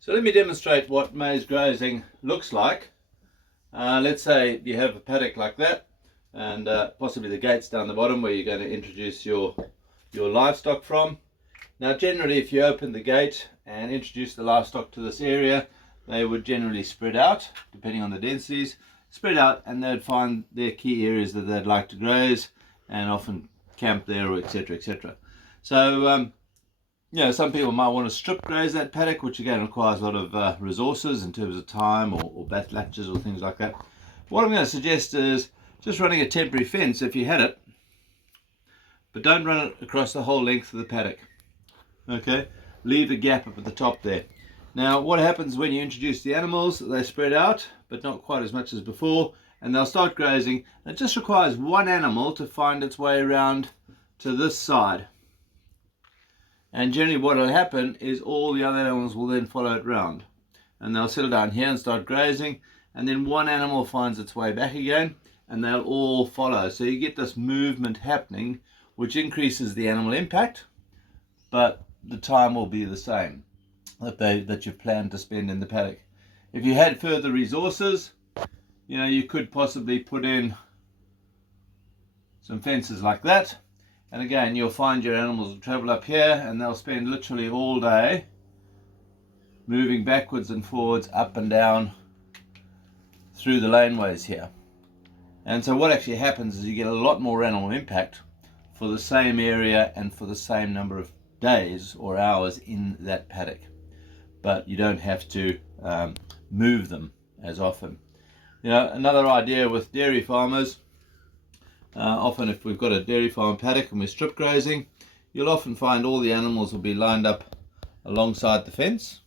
So let me demonstrate what maize grazing looks like. Let's say you have a paddock like that, and possibly the gates down the bottom where you're going to introduce your livestock from. Now generally, if you open the gate and introduce the livestock to this area, they would generally spread out depending on the densities, spread out, and they'd find their key areas that they'd like to graze and often camp there, or etc, etc. So some people might want to strip graze that paddock, which again requires a lot of resources in terms of time or bat latches or things like that. What I'm going to suggest is just running a temporary fence if you had it, but don't run it across the whole length of the paddock. Okay, leave a gap up at the top there. Now what happens when you introduce the animals? They spread out, but not quite as much as before, and they'll start grazing. It just requires one animal to find its way around to this side. And generally what will happen is all the other animals will then follow it round, and they'll settle down here and start grazing, and then one animal finds its way back again and they'll all follow. So you get this movement happening, which increases the animal impact, but the time will be the same that you've planned to spend in the paddock. If you had further resources, you could possibly put in some fences like that. And again, you'll find your animals will travel up here and they'll spend literally all day moving backwards and forwards, up and down through the laneways here. And so what actually happens is you get a lot more animal impact for the same area and for the same number of days or hours in that paddock. But you don't have to move them as often. Another idea with dairy farmers, often if we've got a dairy farm paddock and we're strip grazing, you'll often find all the animals will be lined up alongside the fence,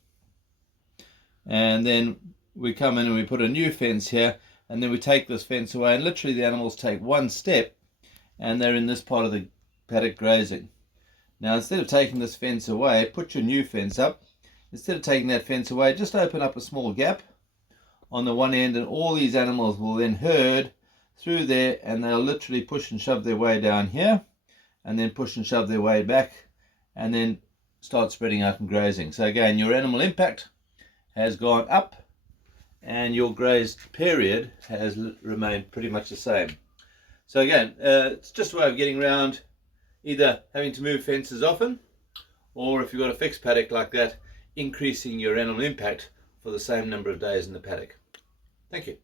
and then we come in and we put a new fence here, and then we take this fence away, and literally the animals take one step and they're in this part of the paddock grazing. Now instead of taking this fence away, put your new fence up. Instead of taking that fence away, just open up a small gap on the one end, and all these animals will then herd through there, and they'll literally push and shove their way down here, and then push and shove their way back, and then start spreading out and grazing. So again, your animal impact has gone up and your grazed period has remained pretty much the same. So again, it's just a way of getting around either having to move fences often, or if you've got a fixed paddock like that, increasing your animal impact for the same number of days in the paddock. Thank you.